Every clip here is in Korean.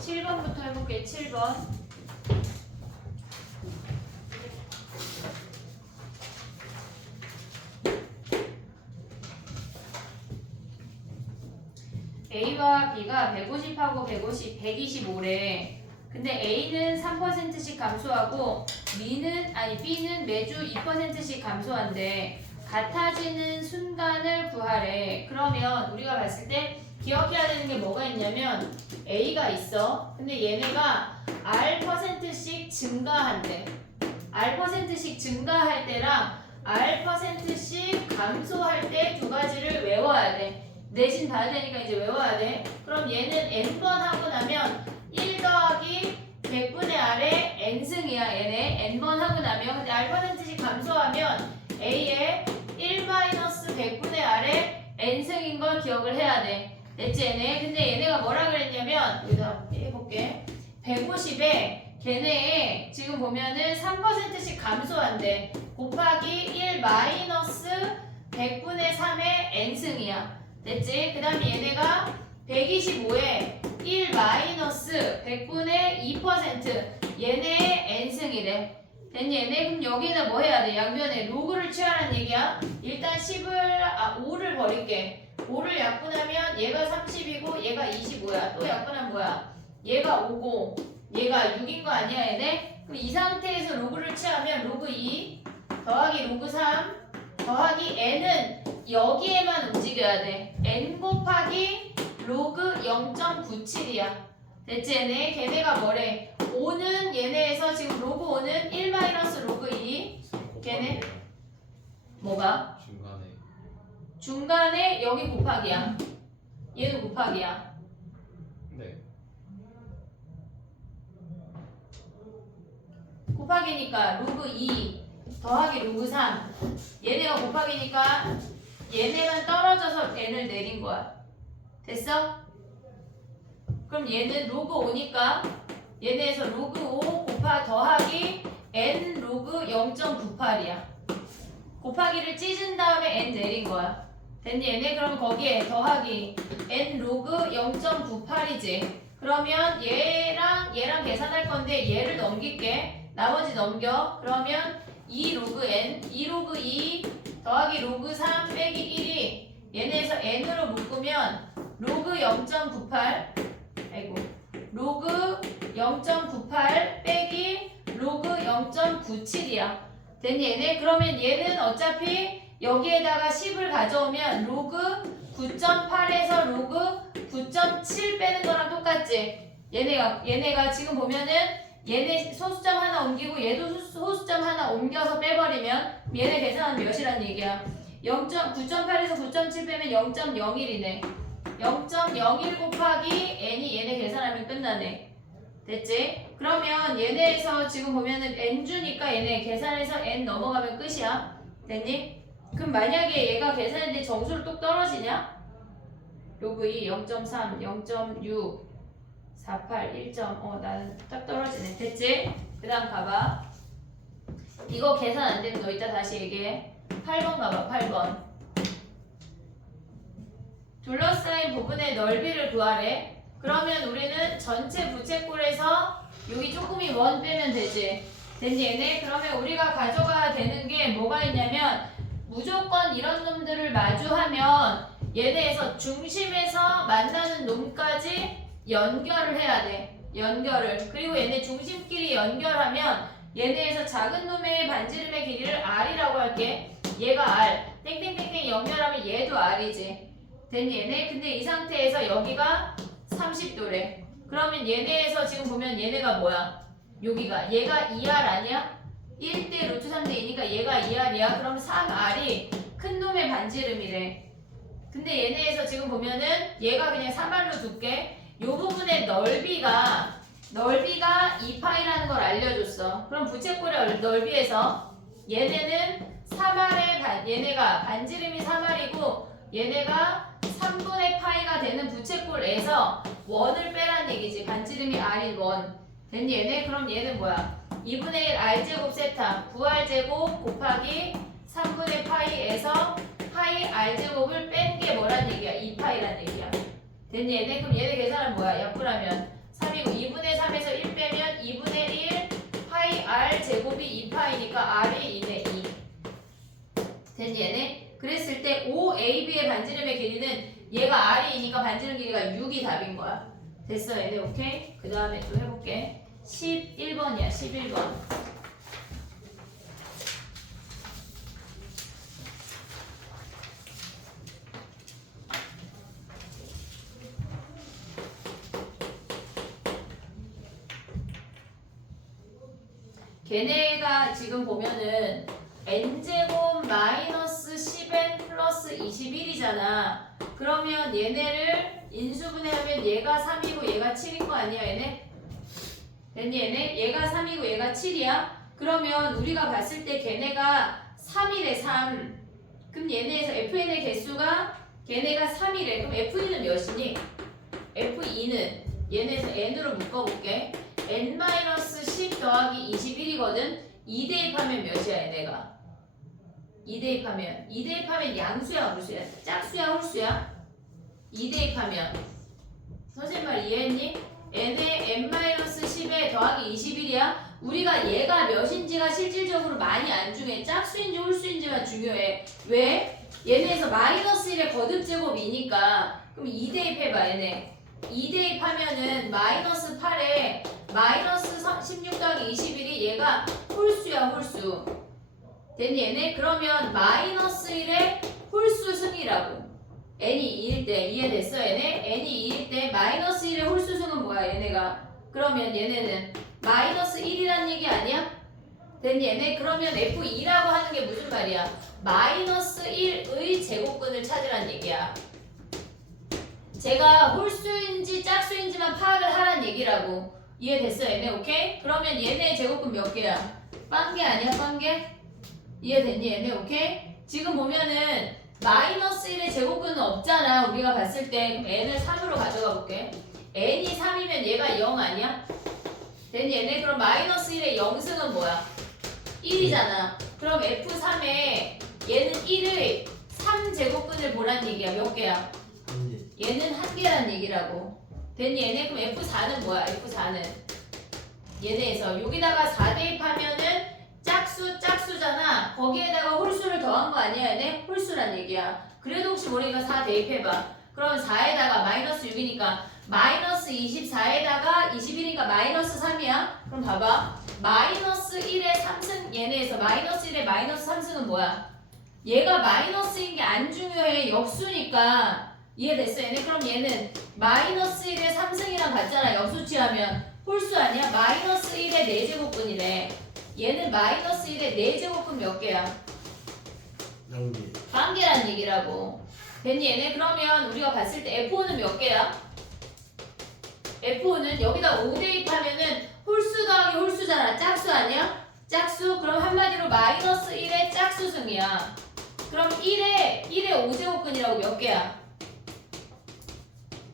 7번부터 해볼게. 7번. A와 B가 150하고 125래. 근데 A는 3%씩 감소하고 B는 매주 2%씩 감소한대. 같아지는 순간을 구하래. 그러면 우리가 봤을 때 기억해야 되는 게 뭐가 있냐면 A가 있어. 근데 얘네가 R%씩 증가한대. R%씩 증가할 때랑 R%씩 감소할 때 두 가지를 외워야 돼. 내신 봐야 되니까 이제 외워야 돼. 그럼 얘는 n번 하고 나면 1 더하기 100분의 R의 n승이야. 얘네 n번 하고 나면 근데 R%씩 감소하면 A의 1-100분의 R의 n승인 걸 기억을 해야 돼. 됐지 얘네? 근데 얘네가 뭐라 그랬냐면 여기다 해볼게. 150에 걔네 지금 보면은 3%씩 감소한대. 곱하기 1-100분의 3의 n승이야. 됐지? 그 다음에 얘네가 125에 1-100분의 2% 얘네의 n승이래. 됐니 얘네? 그럼 여기는 뭐 해야 돼? 양변에 로그를 취하라는 얘기야. 일단 5를 버릴게. 5를 약분하면 얘가 30이고 얘가 25야. 또 약분하면 뭐야? 얘가 5고 얘가 6인 거 아니야 얘네? 그럼 이 상태에서 로그를 취하면 로그 2 더하기 로그 3 더하기 n은 여기에만 움직여야 돼. n 곱하기 로그 0.97이야. 됐지 얘네? 걔네가 뭐래? 5는 얘네에서 지금 로그 5는 1 마이너스 로그 2 걔네 뭐가? 중간에 여기 곱하기야. 얘는 곱하기야. 네. 곱하기니까 로그 2 더하기 로그 3 얘네가 곱하기니까 얘네만 떨어져서 n을 내린 거야. 됐어? 그럼 얘는 로그 5니까 얘네에서 로그 5 더하기 n 로그 0.98이야. 곱하기를 찢은 다음에 n 내린 거야. 됐니 얘네? 그럼 거기에 더하기 n 로그 0.98이지. 그러면 얘랑 계산할 건데 얘를 넘길게. 나머지 넘겨. 그러면 2 로그 n, 2 로그 2 더하기 로그 3 빼기 1이 얘네에서 n으로 묶으면 로그 0.98 로그 0.98 빼기 로그 0.97이야. 됐니 얘네? 그러면 얘는 어차피 여기에다가 10을 가져오면 로그 9.8에서 로그 9.7 빼는 거랑 똑같지? 얘네가 지금 보면은 얘네 소수점 하나 옮기고 얘도 소수점 하나 옮겨서 빼버리면 얘네 계산하면 몇이란 얘기야? 9.8에서 9.7 빼면 0.01이네. 0.01 곱하기 n이 얘네 계산하면 끝나네. 됐지? 그러면 얘네에서 지금 보면은 n주니까 얘네 계산해서 n 넘어가면 끝이야. 됐니? 그럼 만약에 얘가 계산했는데 정수를 뚝 떨어지냐? 로그 2 0.3 0.6 48 1. 나는 딱 떨어지네. 됐지? 그 다음 가봐. 이거 계산 안 되면 너 이따 다시 얘기해. 8번 가봐. 8번. 둘러싸인 부분의 넓이를 구하래. 그러면 우리는 전체 부채꼴에서 여기 조금이 1 빼면 되지. 됐니 얘네? 그러면 우리가 가져가야 되는 게 뭐가 있냐면 무조건 이런 놈들을 마주하면 얘네에서 중심에서 만나는 놈까지 연결을 해야 돼. 연결을. 그리고 얘네 중심끼리 연결하면 얘네에서 작은 놈의 반지름의 길이를 R이라고 할게. 얘가 R. 땡땡땡땡 연결하면 얘도 R이지. 됐니 얘네? 근데 이 상태에서 여기가 30도래. 그러면 얘네에서 지금 보면 얘네가 뭐야? 여기가. 얘가 2R 아니야? 1대 루트 3대 2니까 얘가 2R이야. 그럼 3R이 큰 놈의 반지름이래. 근데 얘네에서 지금 보면은 얘가 그냥 3R로 둘게. 요 부분의 넓이가 2파이라는 걸 알려줬어. 그럼 부채꼴의 넓이에서 얘네는 3R의 얘네가 반지름이 3R이고 얘네가 3분의 파이가 되는 부채꼴에서 원을 빼란 얘기지. 반지름이 R인 원. 됐니 얘네? 그럼 얘는 뭐야? 2분의 1 R제곱 세타 9R제곱 곱하기 3분의 파이에서 파이 R제곱을 뺀 게 뭐란 얘기야? 2파이란 얘기야. 됐니 얘네? 그럼 얘네 계산은 뭐야? 약분하면 3이고 2분의 3에서 1 빼면 2분의 1 파이 r 제곱이 2파이니까 r이 2네 2. 됐니 얘네? 그랬을 때 OAB의 반지름의 길이는 얘가 r이니까 반지름 길이가 6이 답인 거야. 됐어 얘네 오케이? 그 다음에 또 해볼게. 11번이야 11번. 걔네가 지금 보면은 n제곱 마이너스 10n 플러스 21이잖아. 그러면 얘네를 인수분해하면 얘가 3이고 얘가 7인 거 아니야 얘네? 됐니 얘네? 얘가 3이고 얘가 7이야? 그러면 우리가 봤을 때 걔네가 3이래 3. 그럼 얘네에서 FN의 개수가 걔네가 3이래. 그럼 F2는 몇이니? F2는 얘네에서 n으로 묶어볼게. n-10 더하기 21이거든. 2 대입하면 몇이야 얘네가? 2 대입하면 2 대입하면 양수야 무수야? 짝수야 홀수야? 2 대입하면 선생님 말 이해했니? n에 n-10에 더하기 21이야? 우리가 얘가 몇인지가 실질적으로 많이 안 중요해. 짝수인지 홀수인지만 중요해. 왜? 얘네에서 마이너스 1의 거듭제곱이니까. 그럼 2 대입해봐 얘네. 2 대입하면은 마이너스 8에 마이너스 16 더하기 21이 얘가 홀수야 홀수. 됐니 얘네? 그러면 마이너스 1의 홀수 승이라고. n이 2일 때 이해됐어 얘네? n이 2일 때 마이너스 1의 홀수 승은 뭐야 얘네가? 그러면 얘네는 마이너스 1이란 얘기 아니야? 됐니 얘네? 그러면 F2라고 하는 게 무슨 말이야? 마이너스 1의 제곱근을 찾으란 얘기야. 제가 홀수인지 짝수인지만 파악을 하란 얘기라고. 이해됐어 얘네? 오케이? 그러면 얘네 제곱근 몇 개야? 빵개 아니야 빵개? 이해됐니 얘네? 오케이? 지금 보면은 마이너스 1의 제곱근은 없잖아 우리가 봤을 때. 그럼 n을 3으로 가져가 볼게. n이 3이면 얘가 0 아니야? 됐니 얘네? 그럼 마이너스 1의 0승은 뭐야? 1이잖아. 그럼 F3에 얘는 1의 3제곱근을 보란 얘기야. 몇 개야? 얘는 한 개란 얘기라고. 됐니 얘네? 그럼 F4는 뭐야? F4는 얘네에서 여기다가 4 대입하면은 짝수잖아. 거기에다가 홀수를 더한 거 아니야 얘네? 홀수란 얘기야. 그래도 혹시 모르니까 4 대입해봐. 그럼 4에다가 마이너스 6이니까 마이너스 24에다가 21이니까 마이너스 3이야. 그럼 봐봐. 마이너스 1의 3승 얘네에서 마이너스 1의 마이너스 3승은 뭐야? 얘가 마이너스인 게 안 중요해. 역수니까. 이해됐어 얘네? 그럼 얘는 마이너스 1의 3승이랑 같잖아. 역수치하면 홀수 아니야? 마이너스 1의 4제곱근이래. 얘는 마이너스 1의 4제곱근 몇 개야? 0개. 한 개란 얘기라고. 됐니 얘네? 그러면 우리가 봤을 때 F5는 몇 개야? F5는 여기다 5 대입하면은 홀수 더하기 홀수잖아. 짝수 아니야? 짝수? 그럼 한마디로 마이너스 1의 짝수승이야. 그럼 1의 5제곱근이라고 몇 개야?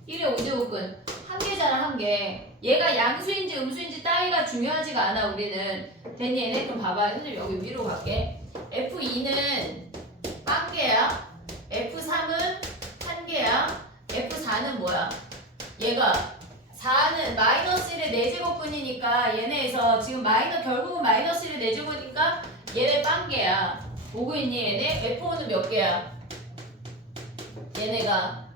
1의 5제곱근 한 개잖아 한 개. 얘가 양수인지 음수인지 따위가 중요하지가 않아 우리는. 됐니 얘네? 그럼 봐봐 선생님 여기 위로 갈게. F2는 한 개야. F3은 한 개야. F4는 뭐야? 얘가 4는 마이너스 1의 4제곱근이니까 얘네에서 지금 결국은 마이너스 1의 4제곱이니까 얘네 빵개야. 보고 있니 얘네? F5는 몇 개야? 얘네가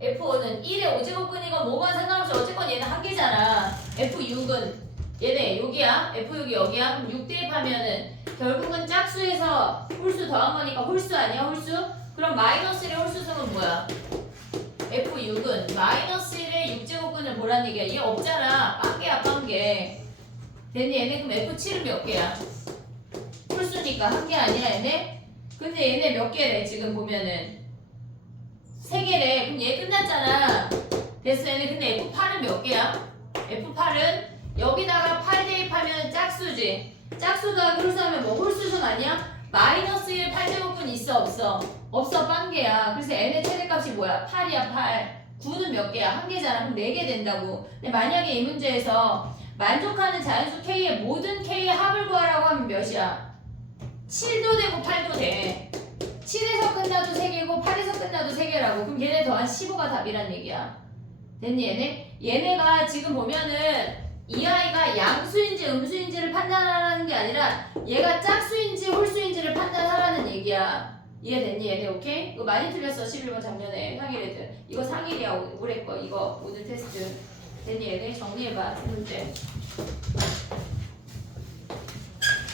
F5는 1의 5제곱근이건 뭐건 상관없이 어쨌건 얘는 한 개잖아. F6은 얘네 여기야. F6이 여기야. 그럼 6 대입하면은 결국은 짝수에서 홀수 더한 거니까 홀수 아니야 홀수? 그럼 마이너스 1의 홀수승은 뭐야? F6은 마이너스 1의 6제곱근을 보란 얘기야. 얘 없잖아. 빵개야 빵개. 됐니 얘네? 그럼 F7은 몇 개야? 홀수니까 한 개 아니야 얘네? 근데 얘네 몇 개래 지금 보면은 3개래. 그럼 얘 끝났잖아. 됐어 얘네. 근데 F8은 몇 개야? F8은 여기다가 8 대입하면 짝수지. 짝수 더하기 홀수하면 뭐 홀수승 아니야? 마이너스 1 8제곱근 있어 없어? 없어 빵개야. 그래서 n의 최대값이 뭐야? 8이야 8. 9는 몇 개야? 한 개잖아. 그럼 4개 된다고. 근데 만약에 이 문제에서 만족하는 자연수 k의 모든 k의 합을 구하라고 하면 몇이야? 7도 되고 8도 돼. 7에서 끝나도 3개고 8에서 끝나도 3개라고. 그럼 얘네 더한 15가 답이란 얘기야. 됐니 얘네? 얘네가 지금 보면은 이 아이가 양수인지 음수인지를 판단하라는 게 아니라 얘가 짝수인지 홀수인지를 판단하라는 얘기야. 이해됐니 얘네? 오케이? 이거 많이 틀렸어 11번 작년에 상일 애들. 이거 상일이야 올해 거 이거 오늘 테스트. 됐니 얘네? 정리해봐 세 문제.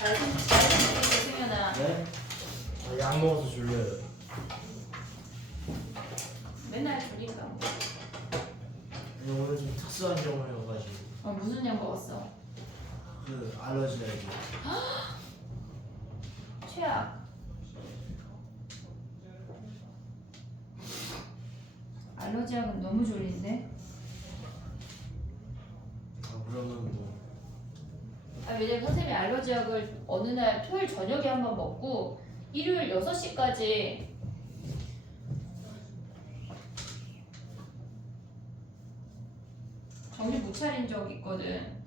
잘 생각해 승현아. 네? 약 먹어서 졸려요. 맨날 졸린가. 아니, 오늘 좀 특수한 경우여가지고 무슨 약 먹었어? 그 알러지 약이. 최악. 알러지 약은 너무 졸린데? 그러면 뭐 왜냐면 선생님이 알러지 약을 어느 날 토요일 저녁에 한번 먹고 일요일 6시까지 정신 못 차린 적 있거든.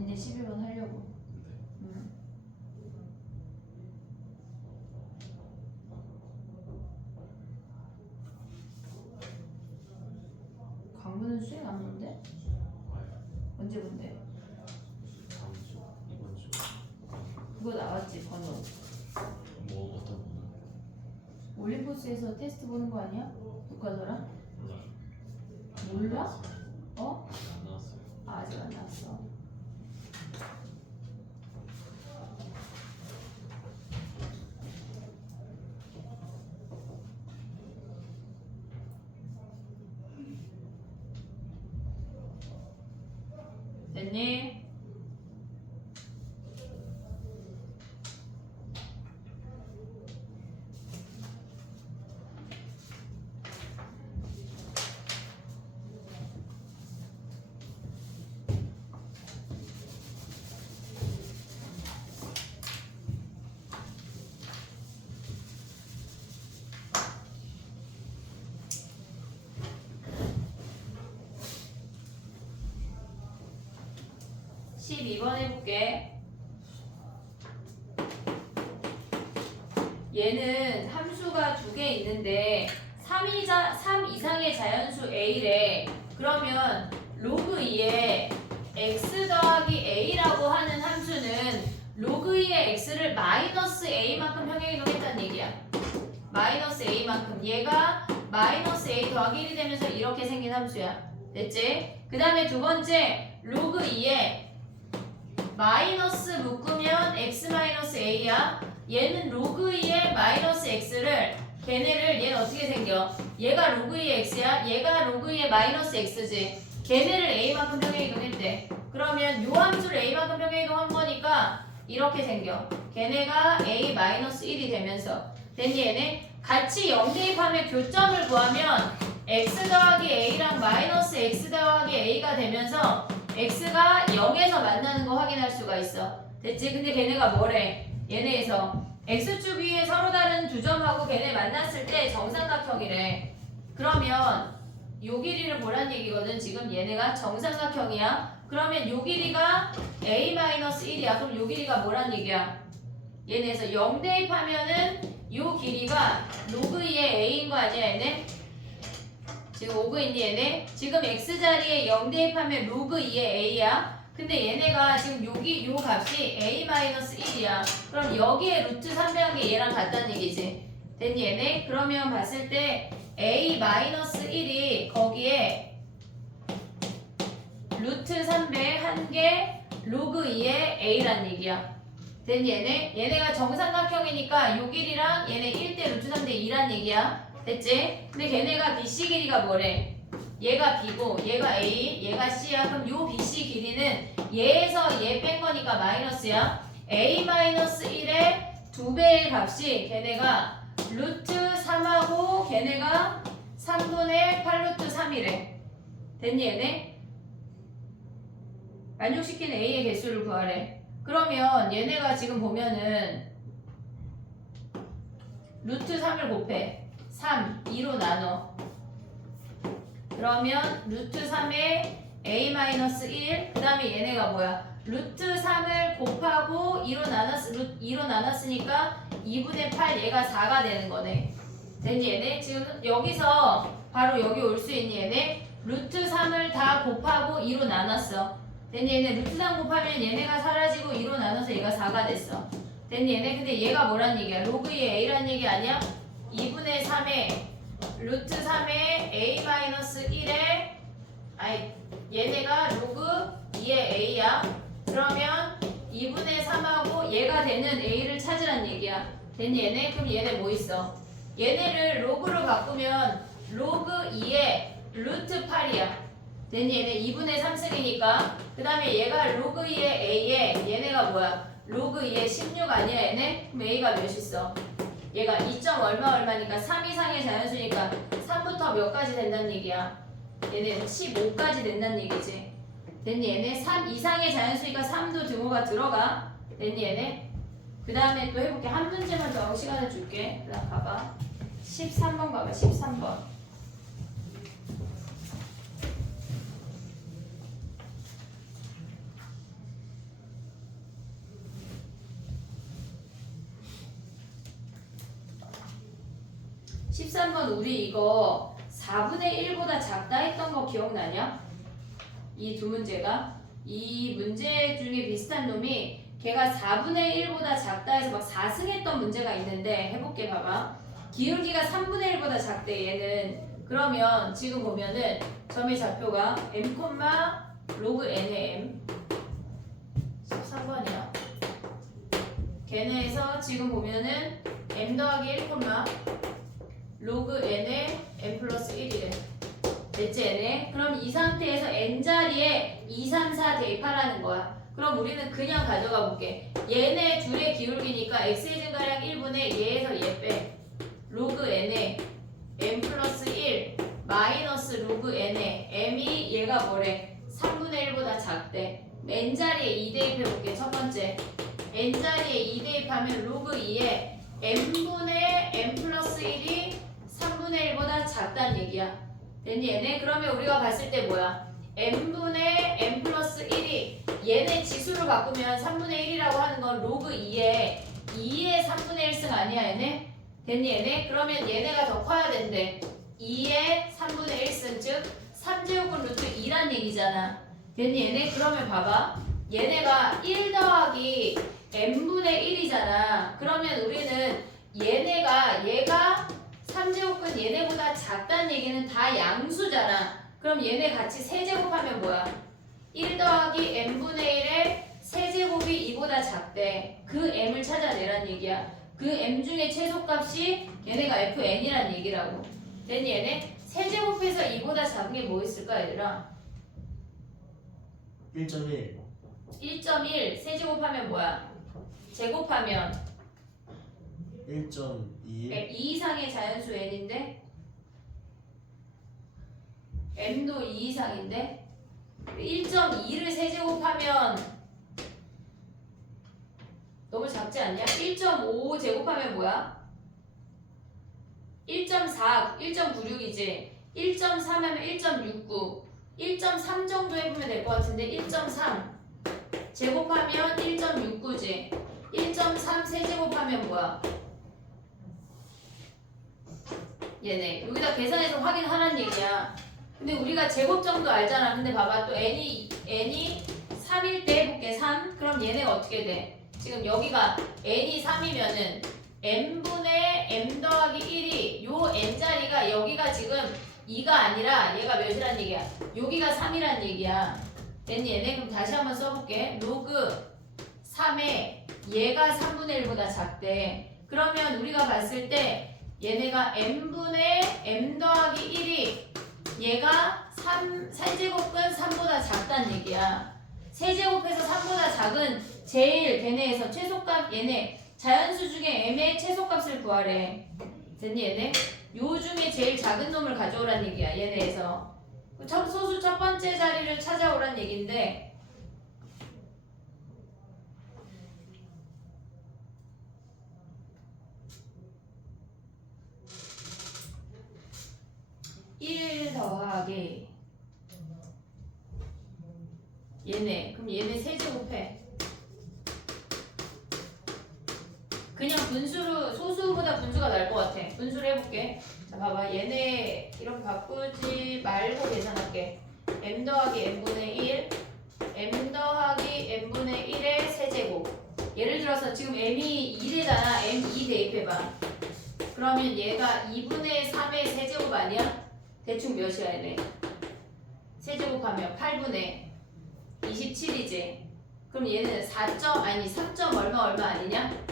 이제 11번 하려고. 강문은 수행 안 본대? 언제 본대? 그거 나왔지 번호. 뭐 어떤 거는? 올림포스에서 테스트 보는 거 아니야? 녹화더라? 몰라? 어? 아직 안 나왔어요. 아직 안 나왔어. 됐니? (12번) 해볼게. 얘는 함수가 두 개 있는데 3 이상의 자연수 a래. 그러면 로그 2에 x 더하기 a라고 하는 함수는 로그 2의 x를 마이너스 a만큼 평행이동했다는 얘기야. 마이너스 a만큼. 얘가 마이너스 a 더하기 1이 되면서 이렇게 생긴 함수야. 됐지? 그 다음에 두 번째 로그 2에 마이너스 묶으면 x 마이너스 a야. 얘는 로그 2의 마이너스 x를 걔네를 얘는 어떻게 생겨? 얘가 로그 2의 x야. 얘가 로그 2의 마이너스 x지. 걔네를 a만큼 평행이동했대. 그러면 요 함수를 a만큼 평행이동한 거니까 이렇게 생겨. 걔네가 a 마이너스 1이 되면서 됐니 얘네? 같이 0 대입하면 교점을 구하면 x 더하기 a랑 마이너스 x 더하기 a가 되면서 x가 0에서 만나는 거 확인할 수가 있어. 됐지? 근데 걔네가 뭐래? 얘네에서 x축 위에 서로 다른 두 점하고 걔네 만났을 때 정삼각형이래. 그러면 요 길이를 보란 얘기거든. 지금 얘네가 정삼각형이야. 그러면 요 길이가 a-1이야. 그럼 요 길이가 뭐란 얘기야? 얘네에서 0 대입하면은 요 길이가 로그 2의 a인 거 아니야 얘네? 지금 오고 있니 얘네? 지금 x자리에 0 대입하면 로그 2의 a야. 근데 얘네가 지금 여기 요 값이 a-1이야. 그럼 여기에 루트 300한 게 얘랑 같다는 얘기지. 됐니 얘네? 그러면 봤을 때 a-1이 거기에 루트 300 한 개 로그 2의 a란 얘기야. 됐니 얘네? 얘네가 정삼각형이니까 요 길이랑 얘네 1대 루트 3대 2란 얘기야. 됐지? 근데 걔네가 BC 길이가 뭐래? 얘가 B고 얘가 A, 얘가 C야. 그럼 요 BC 길이는 얘에서 얘 뺀 거니까 마이너스야. A-1의 2배의 값이 걔네가 루트 3하고 걔네가 3분의 8루트 3이래. 됐니 얘네? 만족시킨 A의 개수를 구하래. 그러면 얘네가 지금 보면은 루트 3을 곱해. 3, 2로 나눠. 그러면 루트 3에 A-1, 그 다음에 얘네가 뭐야? 루트 3을 곱하고 2로 나눴으니까 2분의 8 얘가 4가 되는 거네. 됐니 얘네? 지금 여기서 바로 여기 올 수 있니 얘네? 루트 3을 다 곱하고 2로 나눴어. 됐니 얘네? 루트 3 곱하면 얘네가 사라지고 2로 나눠서 얘가 4가 됐어. 됐니 얘네? 근데 얘가 뭐란 얘기야? 로그 2의 A란 얘기 아니야? 2분의 3에 루트 3에 A-1에 얘네가 로그 2의 A야. 그러면 2분의 3하고 얘가 되는 A를 찾으란 얘기야. 됐니 얘네? 그럼 얘네 뭐 있어? 얘네를 로그로 바꾸면 로그 2의 루트 8이야. 됐니 얘네? 2분의 3승이니까. 그 다음에 얘가 로그 2의 A에 얘네가 뭐야? 로그 2의 16 아니야 얘네? 그럼 A가 몇 있어? 얘가 2점 얼마니까 3 이상의 자연수니까 3부터 몇 가지 된다는 얘기야? 얘네 15까지 된다는 얘기지. 됐니 얘네? 3 이상의 자연수니까 3도 등호가 들어가. 됐니 얘네? 그 다음에 또 해볼게. 한 문제만 더 하고 시간을 줄게. 그 다음 봐봐. 13번 봐봐. 13번. 우리 이거 4분의 1보다 작다 했던 거 기억나냐? 이 두 문제가 이 문제 중에 비슷한 놈이 걔가 4분의 1보다 작다 해서 막 4승 했던 문제가 있는데 해볼게. 봐봐. 기울기가 3분의 1보다 작대 얘는. 그러면 지금 보면은 점의 좌표가 m, 로그 n의 m 13번이야. 걔네에서 지금 보면은 m 더하기 1, 로그 n의 n 플러스 1이래. 됐지 얘네? 그럼 이 상태에서 n자리에 2, 3, 4 대입하라는 거야. 그럼 우리는 그냥 가져가 볼게. 얘네 둘의 기울기니까 x의 증가량 1분의 얘에서 얘 빼. 로그 n의 n 플러스 1 마이너스 로그 n의 m이 얘가 뭐래? 3분의 1보다 작대. n자리에 2 대입해볼게. 첫 번째 n자리에 2 대입하면 로그 2에 n분의 n 플러스 1이 3분의 1보다 작다는 얘기야. 됐니 얘네? 그러면 우리가 봤을 때 뭐야? n분의 n 플러스 1이 얘네 지수로 바꾸면 3분의 1이라고 하는 건 로그 2에 3분의 1승 아니야 얘네? 됐니 얘네? 그러면 얘네가 더 커야 된대. 2의 3분의 1승 즉 3제곱근 루트 2란 얘기잖아. 됐니 얘네? 그러면 봐봐. 얘네가 1 더하기 n분의 1이잖아. 그러면 우리는 얘가 3제곱근 얘네보다 작다는 얘기는 다 양수잖아. 그럼 얘네 같이 세제곱하면 뭐야? 1 더하기 n분의 1의 세제곱이 이보다 작대. 그 m을 찾아내란 얘기야. 그 m 중에 최소값이 얘네가 fn이란 얘기라고. 됐니 얘네? 세제곱해서 이보다 작은 게 뭐 있을까 얘들아? 1.1 1.1 세제곱하면 뭐야? 제곱하면 1.2 2 이상의 자연수 n인데 m도 2 이상인데 1.2를 세제곱하면 너무 작지 않냐? 1.5 제곱하면 뭐야? 1.4, 1.96이지 1.3 하면 1.69 1.3 정도 해보면 될 것 같은데 1.3 제곱하면 1.69지 1.3 세제곱하면 뭐야? 얘네 여기다 계산해서 확인하라는 얘기야. 근데 우리가 제곱 정도 알잖아. 근데 봐봐 또 n이 3일 때 해볼게. 3 그럼 얘네가 어떻게 돼? 지금 여기가 n이 3이면은 n분의 m 더하기 1이 요 n자리가 여기가 지금 2가 아니라 얘가 몇이란 얘기야? 여기가 3이란 얘기야. 됐니 얘네? 그럼 다시 한번 써볼게. 로그 3에 얘가 3분의 1보다 작대. 그러면 우리가 봤을 때 얘네가 n분의 m 더하기 1이 얘가 3세제곱은 3보다 작다는 얘기야. 세제곱해서 3보다 작은 제일 걔네에서 최소값 얘네 자연수 중에 m의 최소값을 구하래. 됐니 얘네? 요 중에 제일 작은 놈을 가져오란 얘기야 얘네에서. 소수 첫 번째 자리를 찾아오란 얘긴데 (1) 더하기 얘네. 그럼 얘네 세제곱해. 그냥 분수로 소수보다 분수가 나을 것 같아. 분수로 해볼게. 자 봐봐 얘네 이렇게 바꾸지 말고 계산할게. m 더하기 n분의 1 m 더하기 n분의 1의 세제곱. 예를 들어서 지금 m이 2대잖아. m2 대입해봐. 그러면 얘가 2분의 3의 세제곱 아니야? 대충 몇이야 얘네? 세제곱하면 8분의 27이지. 그럼 얘는 3점 얼마 아니냐?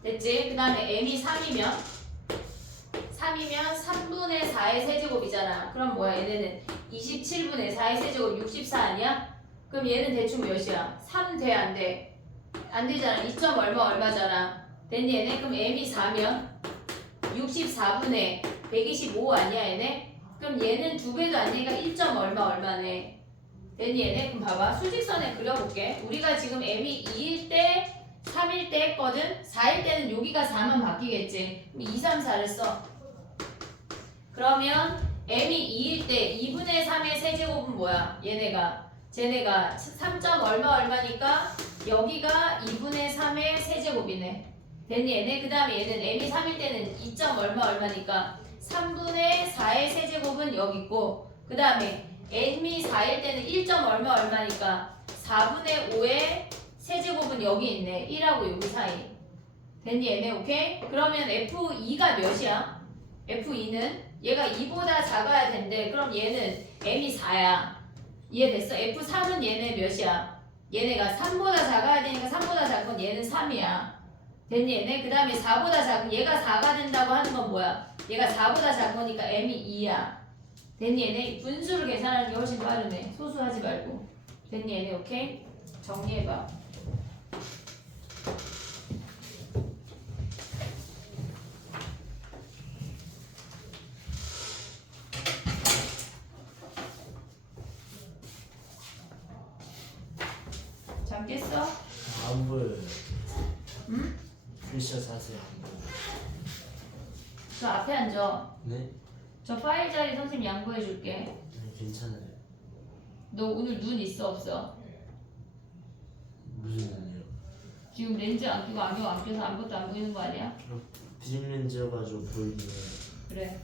됐지? 그 다음에 m이 3이면 3분의 4의 세제곱이잖아. 그럼 뭐야 얘네는 27분의 4의 세제곱 64 아니야? 그럼 얘는 대충 몇이야? 3 돼? 안 돼? 안 되잖아. 2점 얼마잖아. 됐니 얘네? 그럼 m이 4면 64분의 125 아니야 얘네? 그럼 얘는 2배도 안 되니까 1점 얼마네. 됐니 얘네? 그럼 봐봐. 수직선에 그려볼게. 우리가 지금 m이 2일 때 3일 때 했거든? 4일 때는 여기가 4만 바뀌겠지. 그럼 2, 3, 4를 써. 그러면 m이 2일 때 2분의 3의 세제곱은 뭐야? 쟤네가 3점 얼마니까 여기가 2분의 3의 세제곱이네. 됐니 얘네? 그 다음에 얘는 m이 3일 때는 2점 얼마니까 3분의 4의 세제곱은 여기 있고 그 다음에 n이 4일 때는 1점 얼마니까 4분의 5의 세제곱은 여기 있네. 1하고 여기 사이. 됐니 얘네? 오케이? 그러면 F2가 몇이야? F2는 얘가 2보다 작아야 된대. 그럼 얘는 m이 4야. 이해됐어? F3은 얘네 몇이야? 얘네가 3보다 작아야 되니까 3보다 작은 건 얘는 3이야. 됐니 얘네? 그 다음에 4보다 작은 얘가 4가 된다고 하는 건 뭐야? 얘가 4보다 작은 거니까 m이 2야. 됐니 얘네? 분수를 계산하는 게 훨씬 빠르네. 소수하지 말고. 됐니 얘네? 오케이? 정리해봐. 잠깼어? 안 보여요. 응? 글씨 자세히 안 보여요. 저 앞에 앉아. 네? 저 파일 자리 선생님 양보해줄게. 네, 괜찮아요. 너 오늘 눈 있어 없어? 무슨 일이요? 지금 렌즈 안 끼고 안경 안 껴서 아무것도 안 보이는 거 아니야? 비빔렌즈여가지고 보이네. 그래.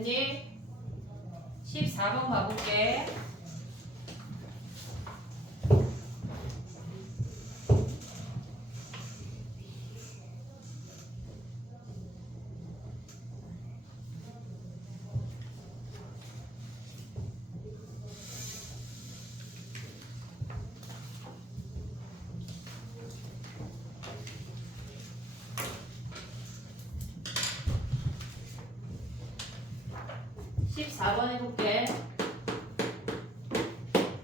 됐니? 14번 가볼게. (14번) 해볼게.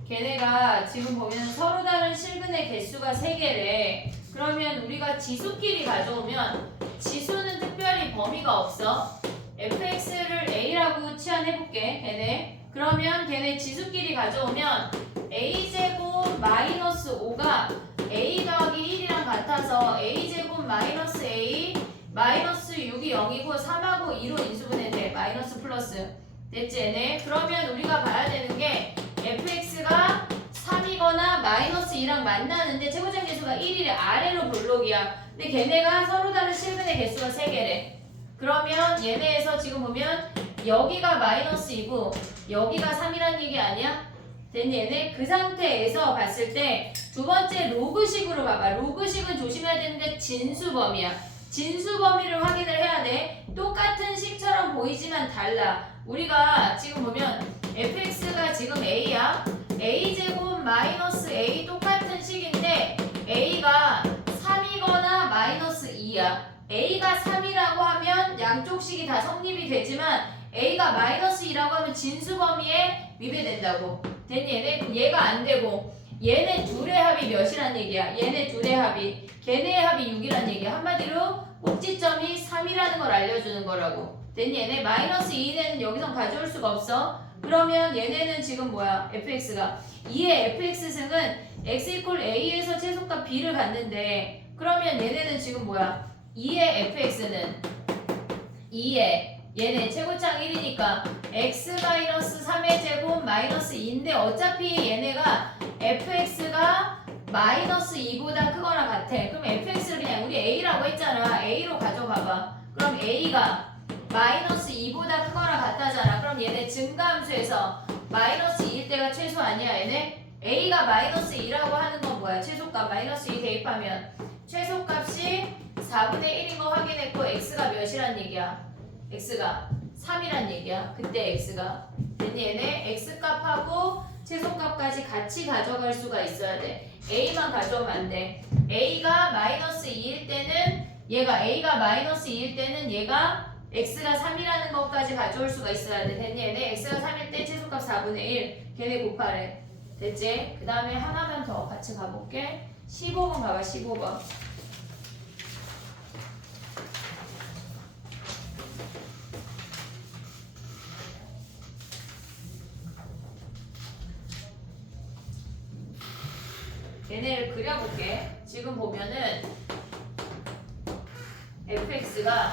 걔네가 지금 보면 서로 다른 실근의 개수가 3개래. 그러면 우리가 지수끼리 가져오면 지수는 특별히 범위가 없어. fx를 a라고 치환해볼게. 걔네. 그러면 걔네 지수끼리 가져오면 a제곱 마이너스 5가 a 더하기 1이랑 같아서 a제곱 마이너스 a 마이너스 6이 0이고 3하고 2로 인수분해돼. 마이너스 플러스. 됐지 얘네? 그러면 우리가 봐야 되는 게 fx가 3이거나 마이너스 2랑 만나는데 최고점 개수가 1이래. 아래로 볼록이야. 근데 걔네가 서로 다른 실근의 개수가 3개래. 그러면 얘네에서 지금 보면 여기가 마이너스 2고 여기가 3이란 얘기 아니야? 됐니 얘네? 그 상태에서 봤을 때 두 번째 로그식으로 봐봐. 로그식은 조심해야 되는데 진수범위야. 진수범위를 확인을 해야 돼. 똑같은 식처럼 보이지만 달라. 우리가 지금 보면 fx가 지금 a야. a제곱 마이너스 a 똑같은 식인데 a가 3이거나 마이너스 2야. a가 3이라고 하면 양쪽 식이 다 성립이 되지만 a가 마이너스 2라고 하면 진수범위에 위배된다고. 됐니 얘네? 얘가 안 되고 얘네 둘의 합이 몇이란 얘기야? 얘네 둘의 합이 걔네의 합이 6이란 얘기야. 한마디로 꼭지점이 3이라는 걸 알려주는 거라고. 됐니 얘네? 마이너스 2는 여기서 가져올 수가 없어. 그러면 얘네는 지금 뭐야? fx가 2의 fx승은 x 이퀄 a에서 최소값 b를 갖는데 그러면 얘네는 지금 뭐야? 2의 fx는 2의 얘네 최고창 1이니까 x-3의 제곱 마이너스 2인데 어차피 얘네가 fx가 마이너스 2보다 크거나 같아. 그럼 fx를 그냥 우리 a라고 했잖아. a로 가져가봐. 그럼 a가 마이너스 2보다 크거나 같다잖아. 그럼 얘네 증가함수에서 마이너스 2일 때가 최소 아니야 얘네? a가 마이너스 2라고 하는 건 뭐야? 최소값 마이너스 2 대입하면 최소값이 4분의 1인 거 확인했고 x가 몇이란 얘기야? x가 3이란 얘기야. 그때 x가 됐니 얘네? x값하고 최소값까지 같이 가져갈 수가 있어야 돼. a만 가져오면 안 돼. a가 마이너스 2일 때는 a가 마이너스 2일 때는 얘가 x가 3이라는 것까지 가져올 수가 있어야 돼. 됐니 얘네? x가 3일 때 최소값 4분의 1 걔네 곱하래. 됐지? 그 다음에 하나만 더 같이 가볼게. 15번 가봐. 15번. 얘네를 그려볼게. 지금 보면은 fx가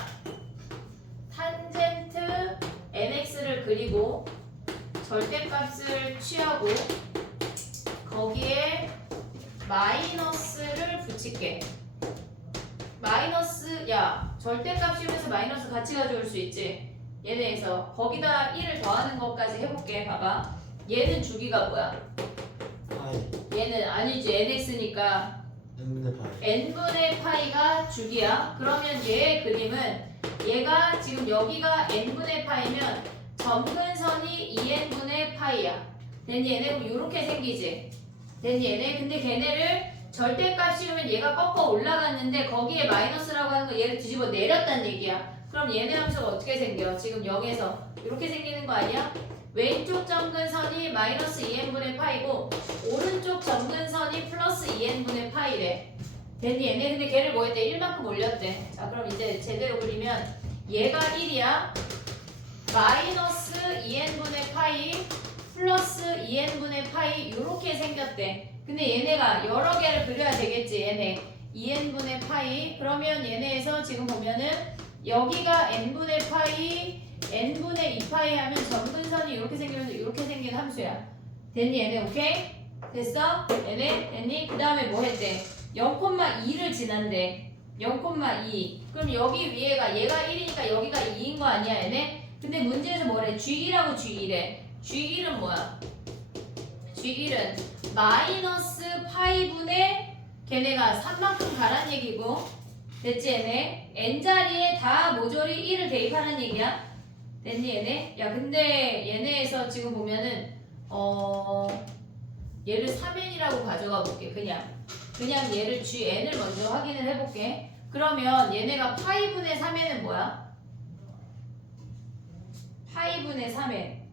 탄젠트 nx를 그리고 절대값을 취하고 거기에 마이너스를 붙일게. 마이너스 야 절대값이면서 마이너스 같이 가져올 수 있지. 얘네에서 거기다 1을 더하는 것까지 해볼게. 봐봐. 얘는 주기가 뭐야? 파이 얘는 아니지. nx니까 n분의 파이 n분의 파이가 주기야. 그러면 얘의 그림은 얘가 지금 여기가 n분의 파이면 점근선이 2n분의 파이야. 됐니 얘네? 그럼 요렇게 생기지. 됐니 얘네? 근데 걔네를 절대값 씌우면 얘가 꺾어 올라갔는데 거기에 마이너스라고 하는 거 얘를 뒤집어 내렸단 얘기야. 그럼 얘네 함수가 어떻게 생겨? 지금 0에서 이렇게 생기는 거 아니야? 왼쪽 점근선이 마이너스 2n분의 파이고 오른쪽 점근선이 플러스 2n분의 파이래. 됐니 얘네? 근데 걔를 뭐 했대? 1만큼 올렸대. 자 그럼 이제 제대로 그리면 얘가 1이야. 마이너스 2n분의 파이 플러스 2n분의 파이 요렇게 생겼대. 근데 얘네가 여러 개를 그려야 되겠지. 얘네 2n분의 파이 그러면 얘네에서 지금 보면은 여기가 n분의 파이 n분의 2파이 하면 점근선이 이렇게 생기면서 이렇게 생긴 함수야. 됐니 얘네? 오케이? 됐어? 얘네? 됐니? 그 다음에 뭐 했대? 0,2를 지난대. 0,2 그럼 여기 위에가 얘가 1이니까 여기가 2인 거 아니야 얘네? 근데 문제에서 뭐래? G1하고 G1에. G1은 뭐야? G1은 마이너스 파이분의 걔네가 3만큼 가란 얘기고 됐지 얘네? n자리에 다 모조리 1을 대입하는 얘기야. 됐니 얘네? 야 근데 얘네에서 지금 보면은 얘를 3n이라고 가져가 볼게. 그냥 얘를 GN을 먼저 확인을 해볼게. 그러면 얘네가 파이분의 3n은 뭐야? 파이분의 3n.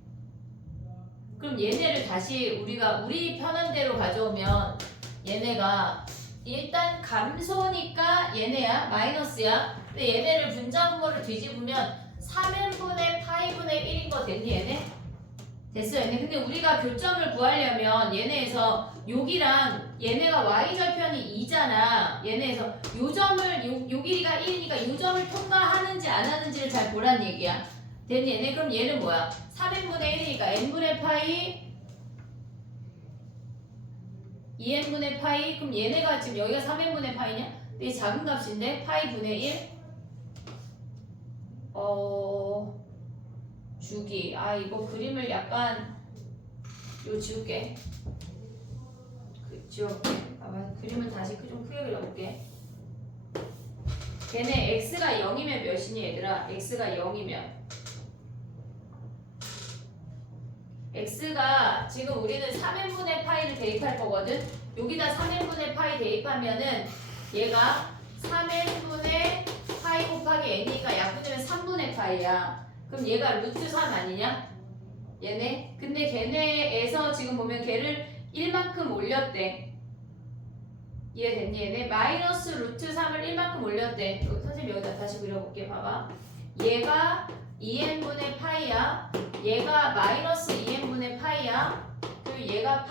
그럼 얘네를 다시 우리가 우리 편한 대로 가져오면 얘네가 일단 감소니까 얘네야 마이너스야. 근데 얘네를 분자분모를 뒤집으면 3n분의 파이분의 1인 거 됐니 얘네? 됐어 얘네. 근데 우리가 교점을 구하려면 얘네에서 여기랑 얘네가 y절편이 2잖아. 얘네에서 요 점을 요 길이가 1이니까 요 점을 통과하는지 안 하는지를 잘 보란 얘기야. 됐니 얘네? 그럼 얘는 뭐야? 3n분의 1이니까 n분의 파이 2n분의 파이. 그럼 얘네가 지금 여기가 3n분의 파이냐? 이게 작은 값인데 파이분의 1 주기. 이거 그림을 약간 지울게. 지울게. 그림을 다시 좀 크게 그려볼게. 걔네 x가 0이면 몇이니 얘들아? x가 0이면 x가 지금 우리는 3n분의 파이를 대입할 거거든. 여기다 3n분의 파이 대입하면은 얘가 3n분의 파이 곱하기 n이니까 약분되면 3분의 파이야. 그럼 얘가 루트 3 아니냐? 얘네. 근데 걔네에서 지금 보면 걔를 1만큼 올렸대. 이해됐니 얘네? 마이너스 루트 3을 1만큼 올렸대. 선생님 여기다 다시 그려볼게. 봐봐. 얘가 2n분의 파이야. 얘가 마이너스 2n분의 파이야. 그리고 얘가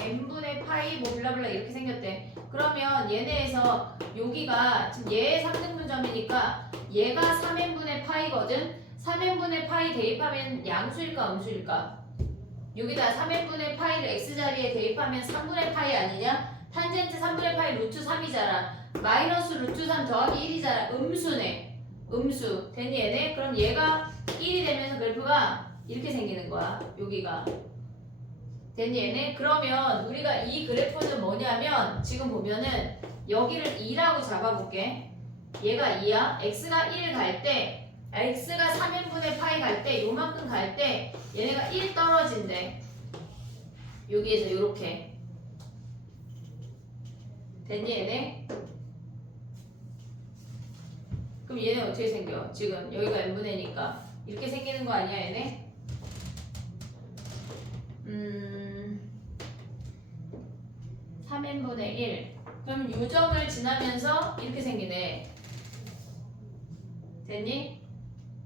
n분의 파이 뭐 블라블라 이렇게 생겼대. 그러면 얘네에서 여기가 지금 얘의 3등분점이니까 얘가 3n분의 파이거든. 3n분의 파이 대입하면 양수일까 음수일까? 여기다 3n분의 파이를 x자리에 대입하면 3분의 파이 아니냐? 탄젠트 3분의 파이 루트 3이잖아. 마이너스 루트 3 더하기 1이잖아. 음수네. 음수. 됐니 얘네? 그럼 얘가 1이 되면서 그래프가 이렇게 생기는 거야. 여기가. 됐니 얘네? 그러면 우리가 이 그래프는 뭐냐면 지금 보면은 여기를 2라고 잡아볼게. 얘가 2야. x가 1 갈 때 x가 3n분의 파이 갈 때 요만큼 갈 때 얘네가 1 떨어진대. 여기에서 요렇게. 됐니 얘네? 그럼 얘네 어떻게 생겨? 지금 여기가 n분의 니까 이렇게 생기는 거 아니야 얘네? 3n분의 1. 그럼 요 점을 지나면서 이렇게 생기네. 됐니?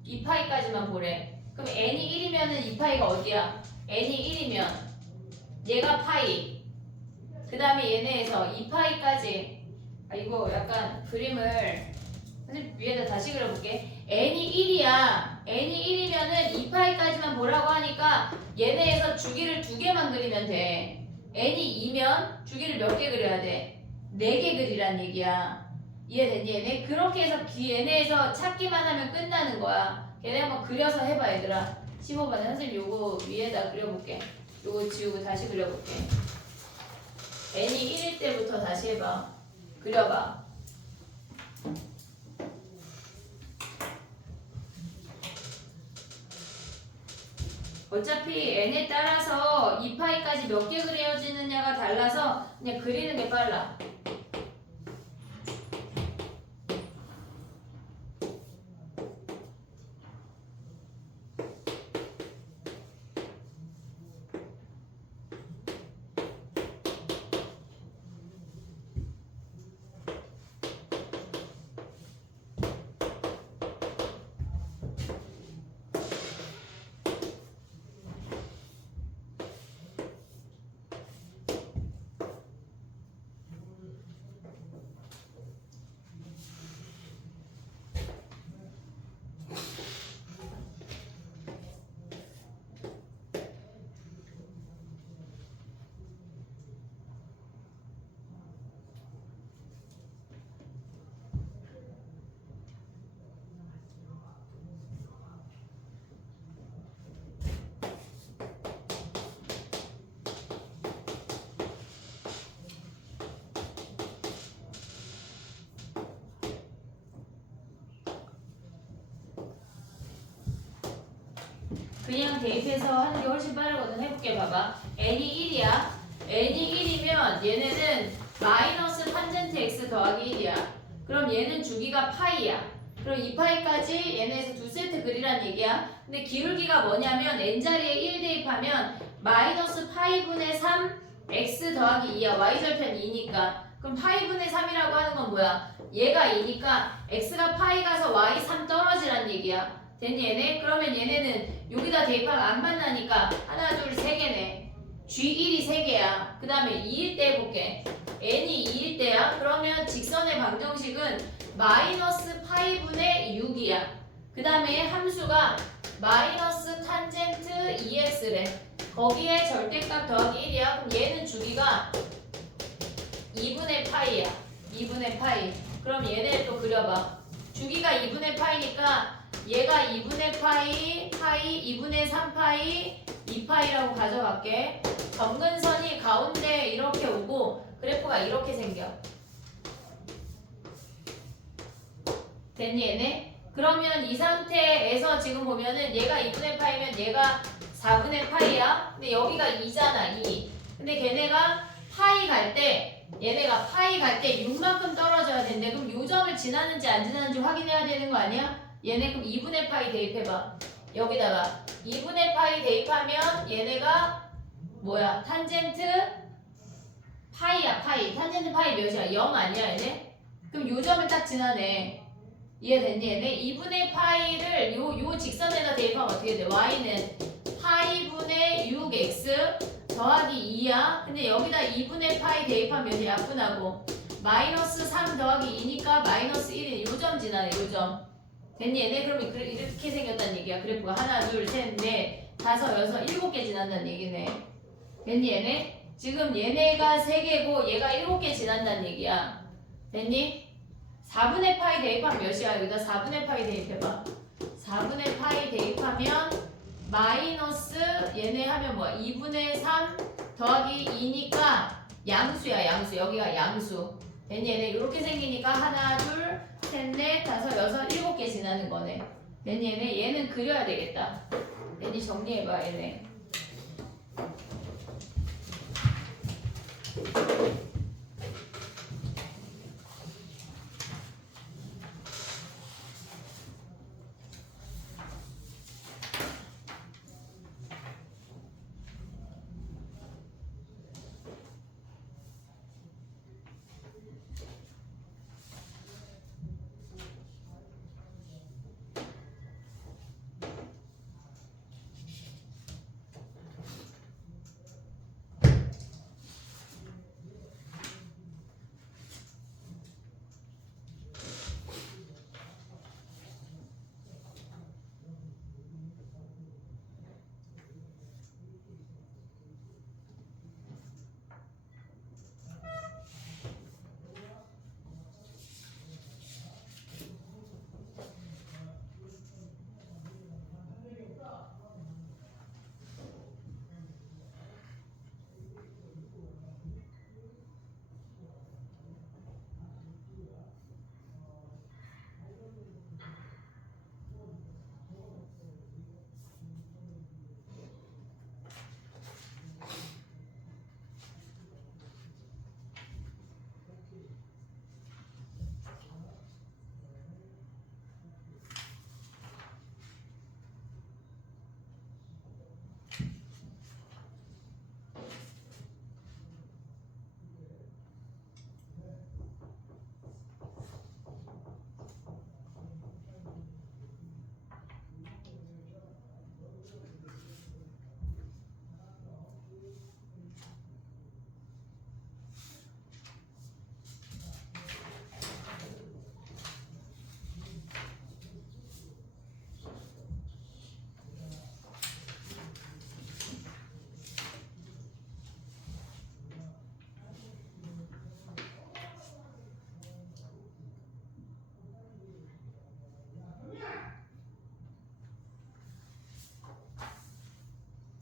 2파이까지만 보래. 그럼 n이 1이면은 2파이가 어디야? n이 1이면 얘가 파이. 그 다음에 얘네에서 2파이까지. 이거 약간 그림을 선생님 위에다 다시 그려볼게. n이 1이야. n이 1이면은 2파이까지만 보라고 하니까 얘네에서 주기를 2개만 그리면 돼. n이 2면 주기를 몇 개 그려야 돼? 4개 그리란 얘기야. 이해됐니 얘네? 그렇게 해서 얘네에서 찾기만 하면 끝나는 거야. 얘네 한번 그려서 해봐 얘들아. 15번에 선생님 요거 위에다 그려볼게. 요거 지우고 다시 그려볼게. n이 1일 때부터 다시 해봐. 그려봐. 어차피 n에 따라서 2파이까지 몇 개 그려지느냐가 달라서 그냥 그리는 게 빨라. 그냥 대입해서 하는 게 훨씬 빠르거든. 해볼게. 봐봐. n이 1이야. n이 1이면 얘네는 마이너스 탄젠트 x 더하기 1이야. 그럼 얘는 주기가 파이야. 그럼 2파이까지 얘네에서 두 세트 그리란 얘기야. 근데 기울기가 뭐냐면 n자리에 1 대입하면 마이너스 파이분의 3 x 더하기 2야. y절편 2니까. 그럼 파이분의 3이라고 하는 건 뭐야? 얘가 2니까 x가 파이 가서 y 3 떨어지란 얘기야. 됐니 얘네? 그러면 얘네는 여기다 대입하면 안 만나니까 하나 둘 세 개네. G1이 세 개야. 그 다음에 2일 때 해볼게. n이 2일 때야. 그러면 직선의 방정식은 마이너스 파이분의 6이야. 그 다음에 함수가 마이너스 탄젠트 2x래. 거기에 절대값 더하기 1이야. 그럼 얘는 주기가 2분의 파이야. 2분의 파이. 그럼 얘네 또 그려봐. 주기가 2분의 파이니까 얘가 2분의 파이, 2분의 3파이, 2파이라고 가져갈게. 점근선이 가운데 이렇게 오고 그래프가 이렇게 생겨. 됐니 얘네? 그러면 이 상태에서 지금 보면은 얘가 2분의 파이면 얘가 4분의 파이야. 근데 여기가 2잖아 2. 근데 걔네가 파이 갈 때 얘네가 파이 갈 때 6만큼 떨어져야 된대. 그럼 요 점을 지나는지 안 지나는지 확인해야 되는 거 아니야? 얘네 그럼 2분의 파이 대입해봐. 여기다가 2분의 파이 대입하면 얘네가 뭐야? 탄젠트 파이야 파이. 탄젠트 파이 몇이야? 0 아니야 얘네? 그럼 요 점을 딱 지나네. 이해됐니 얘네? 2분의 파이를 요 직선에다 대입하면 어떻게 돼? y는 파이분의 6x 더하기 2야. 근데 여기다 2분의 파이 대입하면 몇이 약분하고 마이너스 3 더하기 2니까 마이너스 1이 요점 지나네 요점. 됐니 얘네? 그럼 이렇게 생겼다는 얘기야. 그래프가 하나 둘 셋 넷 다섯 여섯 7개 지난다는 얘기네. 됐니 얘네? 지금 얘네가 3개고 얘가 7개 지난다는 얘기야. 됐니? 4분의 파이 대입하면 몇이야? 여기다 4분의 파이 대입해봐. 4분의 파이 대입하면 마이너스 얘네 하면 뭐야? 2분의 3 더하기 2니까 양수야 양수. 여기가 양수. 됐니 얘네? 이렇게 생기니까 하나 둘 셋 넷 다섯 여섯 7개 지나는 거네. 됐니 얘네? 얘는 그려야 되겠다. 됐니? 정리해봐 얘네.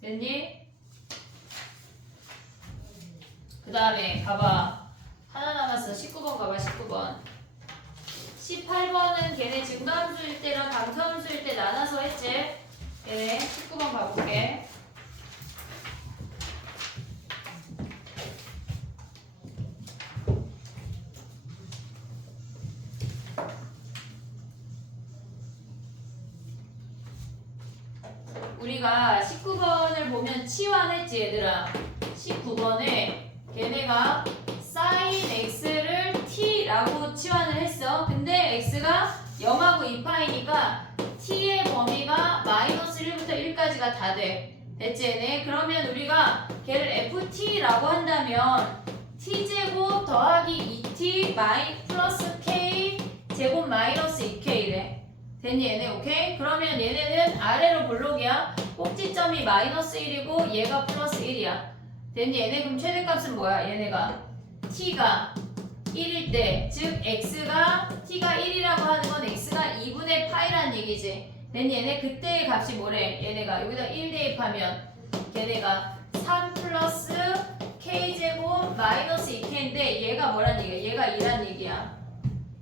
됐니? 그 다음에 봐봐. 하나 남았어. 19번 봐봐. 19번. 18번은 걔네 증가함수일 때랑 감소함수일 때 나눠서 했지? 얘네 19번 가볼게. 우리가 19번을 보면 치환했지 얘들아. 19번에 걔네가 sin x를 t라고 치환을 했어. 근데 x가 0하고 2파이니까 t의 범위가 마이너스 1부터 1까지가 다 돼. 됐지 얘네? 그러면 우리가 걔를 ft라고 한다면 t제곱 더하기 2t 플러스 k 제곱 마이너스 2k래. 됐니 얘네? 오케이? 그러면 얘네는 아래로 볼록이야. 꼭지점이 마이너스 1이고 얘가 플러스 1이야. 됐니 얘네? 그럼 최대값은 뭐야? 얘네가 t가 1일 때, 즉 x가 t가 1이라고 하는 건 x가 2분의 파이라는 얘기지. 됐니 얘네? 그때의 값이 뭐래? 얘네가 여기다 1 대입하면 걔네가 3 플러스 k제곱 마이너스 2k인데 얘가 뭐란 얘기야? 얘가 2란 얘기야.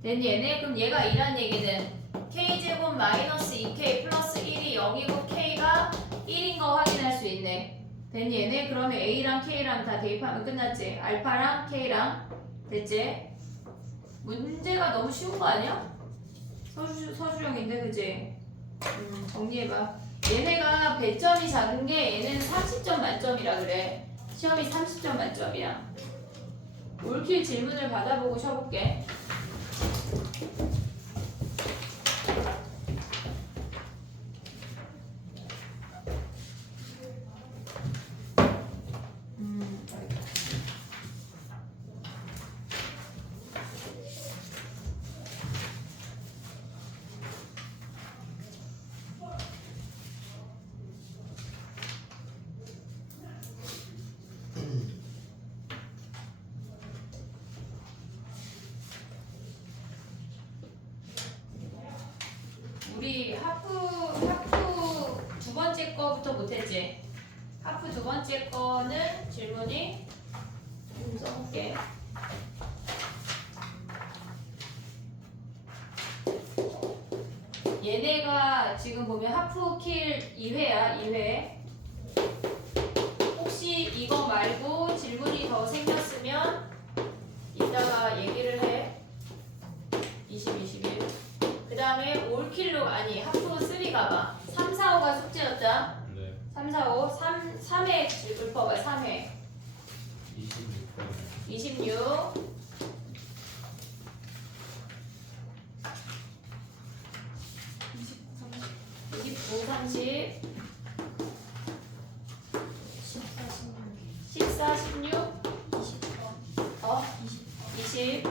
됐니 얘네? 그럼 얘가 2란 얘기는 k제곱 마이너스 2k 플러스 1이 0이고 k가 1인 거 확인할 수 있네. 됐니 얘네? 그러면 a랑 k랑 다 대입하면 끝났지. 알파랑 k랑. 됐지? 문제가 너무 쉬운 거 아니야? 서술형인데 그지? 정리해봐. 얘네가 배점이 작은 게 얘는 30점 만점이라 그래. 시험이 30점 만점이야. 올킬 질문을 받아보고 쳐볼게. 우리 하프 두 번째 거부터 못했지? 하프 두 번째 거는 질문이 좀 써볼게. 얘네가 지금 보면 하프 킬 2회야, 2회. 혹시 이거 말고 질문이 더 생겼으면 이따가 얘기를 해. 20, 21. 그 다음에 올킬로, 아니, 하프 3 가봐. 3, 4, 5가 숙제였다. 네. 3, 4, 5, 3회 읊어봐, 3회. 26번. 26. 29, 30. 14, 16. 20.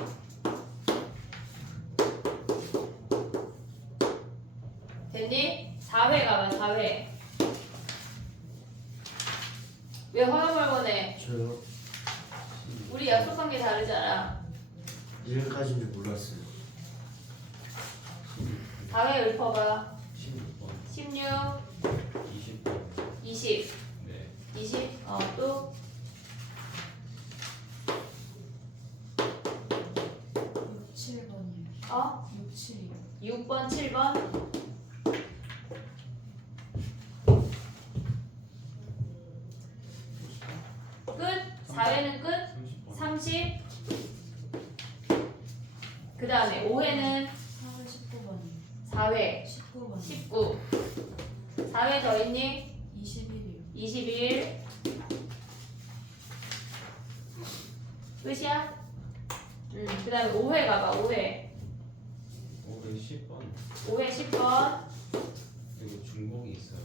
됐니? 4회 가봐, 4회. 왜 화음을 보내? 저요. 우리 약속한 게 다르잖아. 이름까지인 줄 몰랐어요. 4회 읊어봐. 16번. 16, 20번. 20. 네. 20, 또 7번이요. 6, 7이요. 6번, 7번. 끝. 4회는 끝. 30번. 30. 그 다음에 5회는 4월 19번이요. 4회. 19번. 19. 4회 더 있니? 21이요. 21. 끝이야? 그 다음에 5회 가봐, 5회. 510번. 5회 10번. 그리고 중복이 있어요.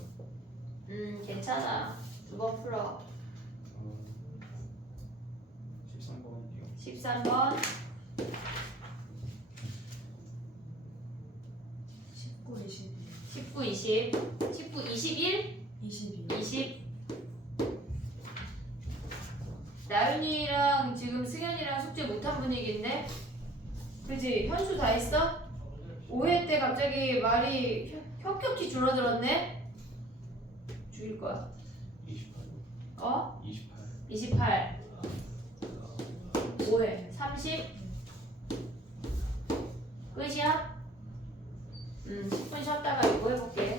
괜찮아. 2번 풀어. 13번이요. 13번. 19, 20. 19, 20. 19, 21. 22. 20. 나윤이랑 지금 승현이랑 숙제 못한 분위기인데? 그지? 현수 다 했어? 5회 때 갑자기 말이 혁혁히 줄어들었네? 죽일 거야. 28. 28. 28. 5회. 30. 끝이야? 10분 쉬었다가 이거 해볼게.